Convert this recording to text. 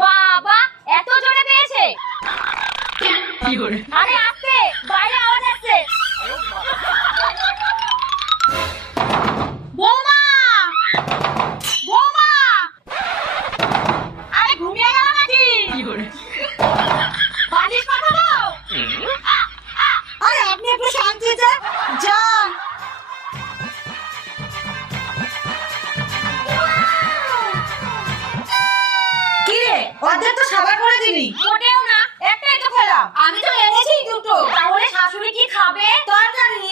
বাবা এত জোরে পেয়েছে। আরে অর্ধেক তো সাদা করে দিবি মোটেও না একটাই তো খেলাম। আমি তো এনেছি দুটো। তাহলে শাশুড়ি কি খাবে? তরকারি।